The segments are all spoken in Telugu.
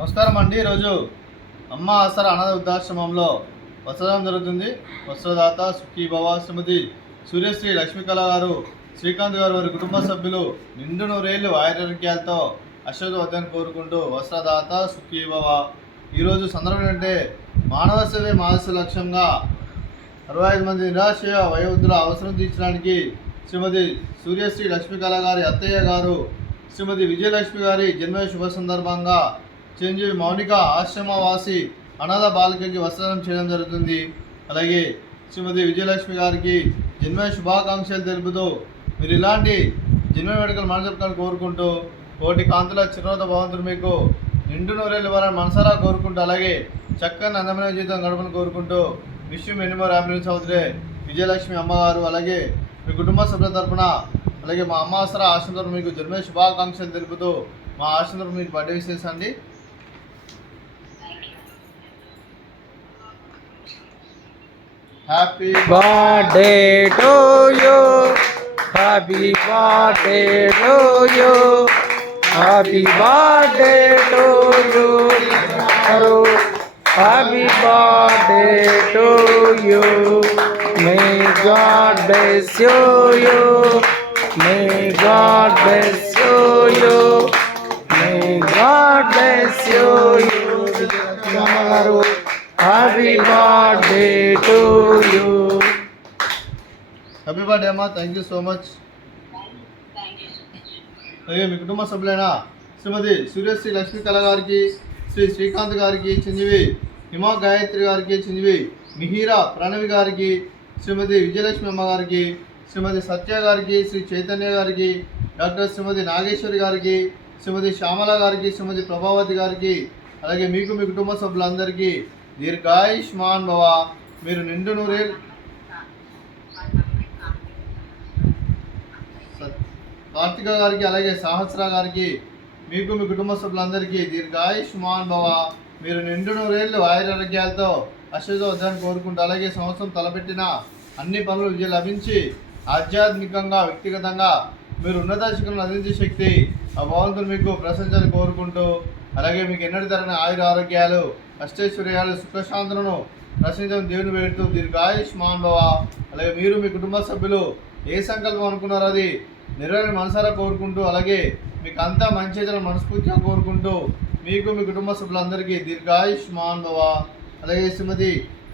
నమస్కారం అండి. ఈరోజు అమ్మ ఆసరా అనాథ వృద్ధాశ్రమంలో వస్త్రదానం జరుగుతుంది. వస్త్రదాత సుఖీభవ శ్రీమతి సూర్యశ్రీ లక్ష్మీకళ గారు, శ్రీకాంత్ గారు వారి కుటుంబ సభ్యులు నిండు నూరేళ్లు ఆయురారోగ్యాలతో అశ్వవర్ధన్ కోరుకుంటూ వస్త్రదాత సుఖీభవ. ఈరోజు సందర్భం ఏంటంటే మానవ సేవే మానవ లక్ష్యంగా 65 మంది నిరాశ్రయ వయోవృద్ధుల అవసరం తీర్చడానికి శ్రీమతి సూర్యశ్రీ లక్ష్మీకళ గారి అత్తయ్య గారు శ్రీమతి విజయలక్ష్మి గారి జన్మ శుభ సందర్భంగా చిరంజీవి మౌనిక ఆశ్రమవాసి అనాథ బాలికకి వస్త్రదానం చేయడం జరుగుతుంది. అలాగే శ్రీమతి విజయలక్ష్మి గారికి జన్మ శుభాకాంక్షలు తెలుపుతూ మీరు ఇలాంటి జన్మ వేడుకలు మనజెప్పుకొని కోరుకుంటూ కోటి కాంతుల చిరునవ్వుతో భగవంతుడు మీకు నిండు నూరేళ్ళు వారని మనసారా కోరుకుంటూ అలాగే చక్కని అందమైన జీవితం గడపని కోరుకుంటూ విషయం ఎన్నో హ్యాపీనెస్ అవుతుందే విజయలక్ష్మి అమ్మగారు అలాగే మీ కుటుంబ సభ్యుల తరఫున అలాగే మా అమ్మ ఆసరా ఆశ్రమం మీకు జన్మ శుభాకాంక్షలు తెలుపుతూ మా ఆశ్రమం మీకు బర్త్డే విషెస్ అండి. Happy birthday to you, happy birthday to you, happy birthday to you, happy birthday to you. May God bless you, may God bless you, may God bless you. అమ్మగారు happy birthday to you. Happy birthday అమ్మా, థ్యాంక్ యూ సో మచ్. అలాగే మీ కుటుంబ సభ్యులైన శ్రీమతి సూర్యశ్రీ లక్ష్మీకళ గారికి, శ్రీ శ్రీకాంత్ గారికి, చిరంజీవి హిమా గాయత్రి గారికి, చిరంజీవి మిహిరా ప్రణవి గారికి, శ్రీమతి విజయలక్ష్మి అమ్మ గారికి, శ్రీమతి సత్య గారికి, శ్రీ చైతన్య గారికి, డాక్టర్ శ్రీమతి నాగేశ్వరి గారికి, శ్రీమతి శ్యామల గారికి, శ్రీమతి ప్రభావతి గారికి, అలాగే మీకు మీ కుటుంబ సభ్యులందరికీ దీర్ఘాయుష్మాన్ భవ. మీరు నిండు నూరేళ్ళు కార్తిక గారికి అలాగే సహస్ర గారికి మీకు మీ కుటుంబ సభ్యులందరికీ దీర్ఘాయుష్మాన్ భవ. మీరు నిండు నూరేళ్ళు ఆయురారోగ్యాలతో అశ్వవర్ధన్ కోరుకుంటూ అలాగే సంవత్సరం తలపెట్టిన అన్ని పనులు విజయం లభించి ఆధ్యాత్మికంగా వ్యక్తిగతంగా మీరు ఉన్నత శిఖరం అందించే శక్తి ఆ భగవంతుడు మీకు ప్రశంసలు కోరుకుంటూ అలాగే మీకు ఎన్నటి తరగని ఆయుర ఆరోగ్యాలు అష్టైశ్వర్యాలు సుఖశాంతులను ప్రశ్నించడం దేవుని వేడుతూ దీర్ఘాయుష్మాన్ భవ. అలాగే మీరు మీ కుటుంబ సభ్యులు ఏ సంకల్పం అనుకున్నారో అది నెరవేరని మనసారా కోరుకుంటూ అలాగే మీకు అంతా మంచి చేయాలని మనస్ఫూర్తిగా కోరుకుంటూ మీకు మీ కుటుంబ సభ్యులందరికీ దీర్ఘాయుష్మాన్ భవ. అలాగే శ్రీమతి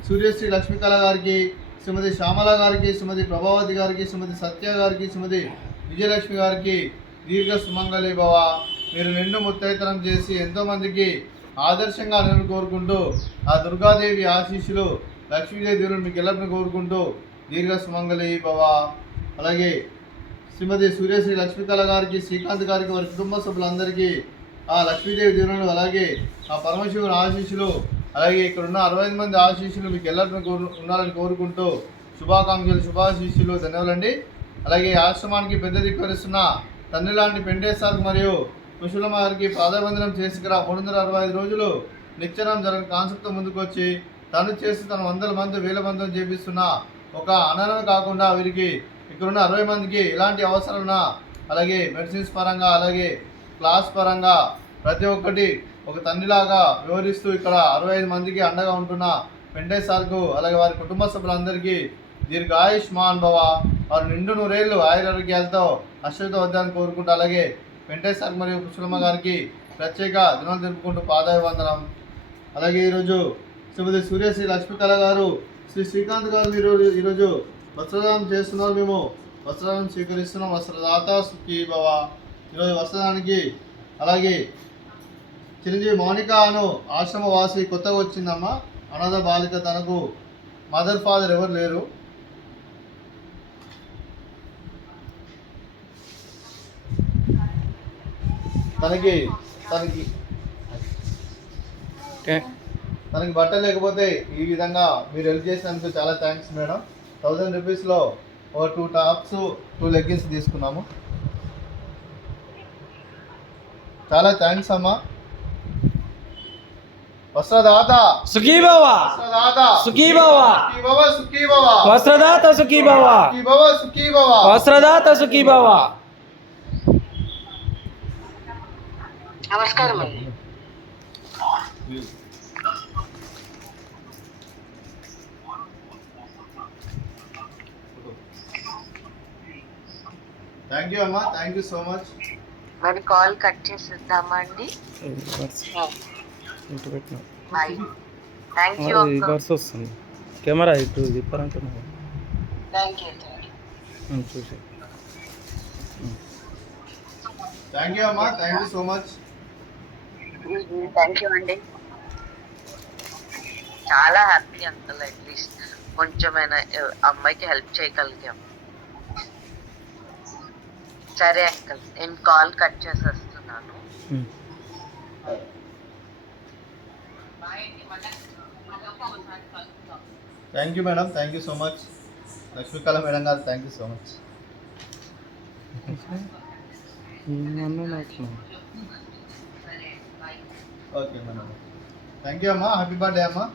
సూర్యశ్రీ లక్ష్మీకళ గారికి, శ్రీమతి శ్యామల గారికి, శ్రీమతి ప్రభావతి గారికి, శ్రీమతి సత్య గారికి, శ్రీమతి విజయలక్ష్మి గారికి దీర్ఘ సుమంగళి భవ. మీరు నిండు ముత్తైతనం చేసి ఎంతోమందికి ఆదర్శంగా నేను కోరుకుంటూ ఆ దుర్గాదేవి ఆశీస్సులు లక్ష్మీదేవి దేవుని మీకు ఎల్లరిని కోరుకుంటూ దీర్ఘ సుమంగళి భవ. అలాగే శ్రీమతి సూర్యశ్రీ లక్ష్మీకళ గారికి, శ్రీకాంత్ గారికి వారి కుటుంబ సభ్యులందరికీ ఆ లక్ష్మీదేవి దేవుని అలాగే ఆ పరమశివుని ఆశీస్సులు అలాగే ఇక్కడ ఉన్న 65 మంది ఆశీస్సులు మీకు ఎల్లరిని ఉండాలని కోరుకుంటూ శుభాకాంక్షలు శుభాశీస్సులు ధన్యవాదాలండి. అలాగే ఆశ్రమానికి పెద్ద దిక్కువరిస్తున్న తండ్రి లాంటి పెండేశ్వర్ మరియు కుశలమ్మ గారికి పాదవందనం చేసి ఇక్కడ 365 రోజులు నిత్యనం జరగని కాన్సెప్ట్తో ముందుకు వచ్చి తను చేసి తన 100 మంది 1000 మందిని చేపిస్తున్న ఒక అననం కాకుండా వీరికి ఇక్కడున్న 60 మందికి ఎలాంటి అవసరాలున్నా అలాగే మెడిసిన్స్ పరంగా అలాగే క్లాస్ పరంగా ప్రతి ఒక్కటి ఒక తండ్రిలాగా వివరిస్తూ ఇక్కడ 65 మందికి అండగా ఉంటున్న వెంకటేశ్వర్కు అలాగే వారి కుటుంబ సభ్యులందరికీ దీర్ఘాయుష్మాన్ భవ. వారు నిండు నూరేళ్ళు ఆయురారోగ్యాలతో అశ్వవర్ధన్ కోరుకుంటూ అలాగే వెంకటేశ్వర్ మరియు కుశలమ్మ గారికి ప్రత్యేక దినాలు తెలుపుకుంటూ పాదాభివందనం. అలాగే ఈరోజు శ్రీమతి సూర్యశ్రీ లక్ష్మీకళ గారు, శ్రీ శ్రీకాంత్ గారు మీరు ఈరోజు వస్త్రదానం చేస్తున్నారు. మేము వస్త్రదానం స్వీకరిస్తున్నాం. వస్త్రదాత సుఖీ భవ. ఈరోజు వస్త్రదానానికి అలాగే చిరంజీవి మౌనిక అను ఆశ్రమవాసి కొత్తగా వచ్చిందమ్మా. అనాథ బాలిక, తనకు మదర్ ఫాదర్ ఎవరు లేరు. తనకి బట్ట లేకపోతే ఈ విధంగా మీరు హెల్ప్ చేసినందుకు చాలా థ్యాంక్స్ మేడం. 1000 రూపీస్లో ఒక 2 టాప్స్ 2 లెగ్గిన్స్ తీసుకున్నాము. చాలా థ్యాంక్స్ అమ్మా. వస్త్రదాత సుఖీ భవ, సుఖీ భవ, సుఖీ భవ, వస్త్రదాత సుఖీ భవ, సుఖీ భవ, వస్త్రదాత సుఖీ భవ. నమస్కారం అండి. థ్యాంక్ యూ అమ్మా, థ్యాంక్ యూ సో మచ్. మరి కాల్ కట్ చేసేద్దామా అండి? ఇటు పెట్టినా bye. Thank you uncle. Reverse వస్తుంది కెమెరా ఇటు తిప్పారంటున్నావు థ్యాంక్ యూ. చూసి థ్యాంక్ యూ అమ్మా, thank you so much. Thank you అండి. చాలా హ్యాపీ అంకుల్, అట్లీస్ట్ కొంచెమైనా అమ్మాయికి హెల్ప్ చేయగలిగాం. సరే అంకుల్, నేను కాల్ కట్ చేసేస్తున్నాను. Thank you madam, thank you so much. Lakshmikala madam గారు, thank you so much. Okay madam, thank you అమ్మా, హ్యాపీ బర్త్డే అమ్మా.